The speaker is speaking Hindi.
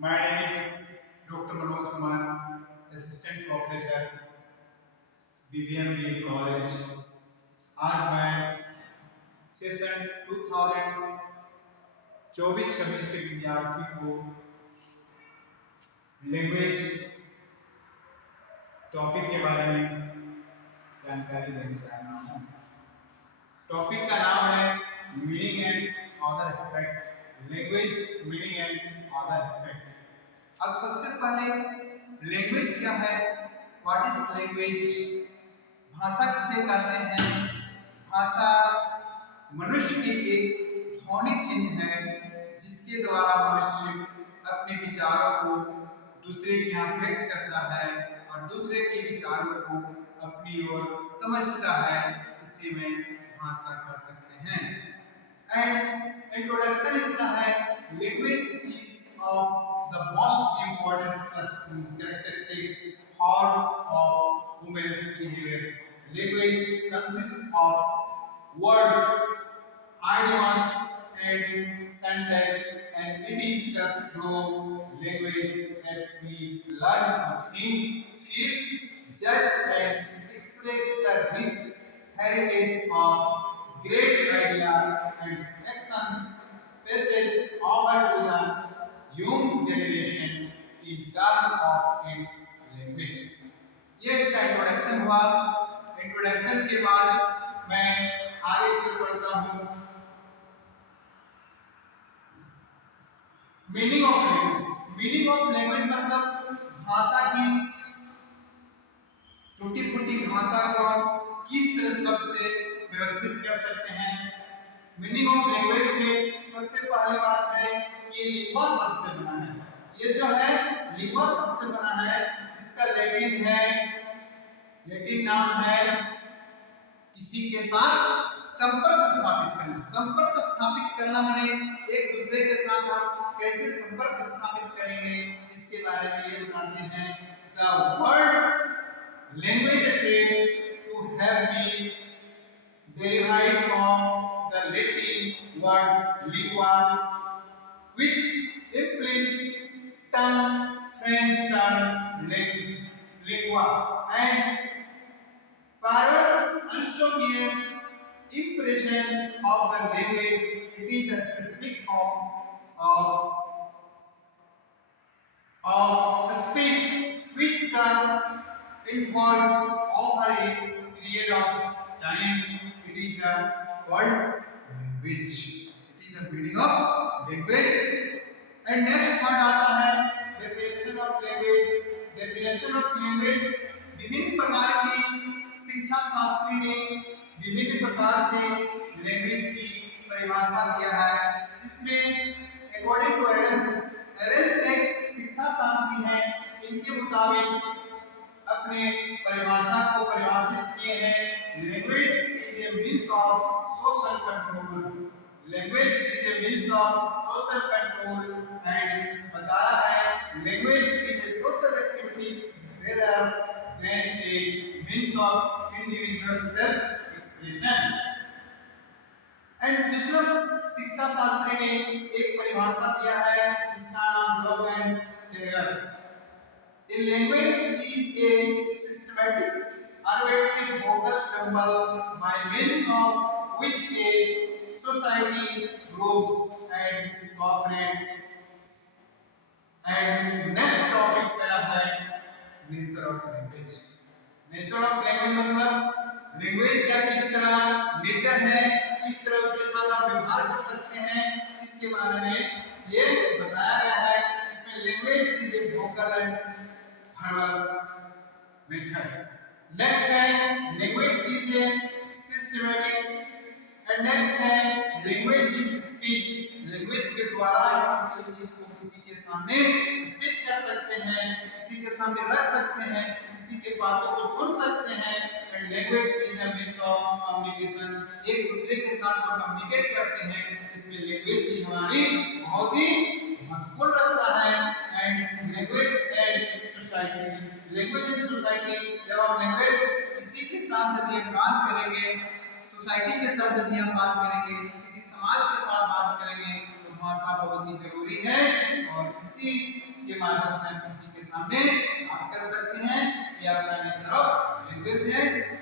My name is Dr. Manoj Kumar, Assistant Professor, BBMB College. आज मैं सेशन 2024-26 के विद्यार्थी को लैंग्वेज टॉपिक के बारे में जानकारी देने जा रहा हूँ। टॉपिक का नाम है meaning and other aspect, language meaning and other aspect. अब सबसे पहले लैंग्वेज क्या है, व्हाट इज लैंग्वेज, भाषा किसे कहते हैं। भाषा मनुष्य की एक ध्वनिक चिन्ह है जिसके द्वारा मनुष्य अपने विचारों को दूसरे के यहाँ व्यक्त करता है और दूसरे के विचारों को अपनी ओर समझता है, इसी में भाषा कह सकते हैं। एंड इंट्रोडक्शन इसका है, language is the most important characteristics part of human's behavior. Language consists of words, ideas, and sentences, and it is through language that we learn to think, feel, judge, and express the rich heritage of great ideas and actions passes over to the young generation in terms of its language. ये इसका इंट्रोडक्शन हुआ। इंट्रोडक्शन के बाद मैं आगे फिर पढ़ता हूँ meaning of language. Meaning of language मतलब भाषा की टूटी फूटी भाषा को हम किस तरह शब्द से व्यवस्थित कर सकते हैं। मीनिंग ऑफ लैंग्वेज में सबसे पहली बात है कि लिंग्वा शब्द से बना है। ये जो है लिंग्वा शब्द से बना है, इसका लैटिन नाम है किसी के साथ संपर्क स्थापित करना। संपर्क स्थापित करना माने एक दूसरे के साथ हम कैसे संपर्क स्थापित करेंगे, इसके बारे में ये बताते हैं। The word language appears to have been derived from the Latin words lingua, which implies tongue, French term lingua, and prior also give impression of the language. It is a specific form of speech which can involve over a period of time. It is the word language. It is the meaning of language. And next part आता है definition of language. Definition of language विभिन्न प्रकार की शिक्षा शास्त्री ने विभिन्न प्रकार से लैंग्वेज की परिभाषा दिया है, जिसमें अकॉर्डिंग टू एरेंस एक शिक्षा शास्त्री हैं, इनके मुताबिक अपने परिभाषा को परिभाषित किए हैं। Language is a means of social control. Language is a means of social control and बताया है language is a social activity rather than A means of individual self expression. And दूसरा शिक्षा शास्त्री ने एक परिभाषा दिया है जिसका नाम Block and Taylor. A language is a systematic arbitrary vocal symbol by means of which a society groups and cooperate. And next topic मेरा है nature of language. Nature of language मतलब लैंग्वेज का किस तरह नेचर है, किस तरह उसके साथ आप व्यवहार कर सकते हैं, इसके बारे में ये बताया गया है। इसमें language is a vocal and verbal method. Next है language is a systematic and next है language is speech. language के द्वारा हम कोई चीज को किसी के सामने स्पीच कर सकते हैं, किसी के सामने रख सकते हैं, किसी के बातों को सुन सकते हैं। and language is a means of communication. एक दूसरे के साथ जो कम्युनिकेट करते हैं, इसमें लैंग्वेज की हमारी बहुत ही महत्वपूर्ण रखता है। And language and society, language and society, जब हम लैंग्वेज किसी के साथ यदि हम बात करेंगे, सोसाइटी के साथ यदि हम बात करेंगे, किसी समाज के साथ बात करेंगे, तो भाषा बहुत ही जरूरी है और इसी के माध्यम से हम किसी के सामने बात कर सकते हैं। ये अपना नेचर ऑफ लैंग्वेज है।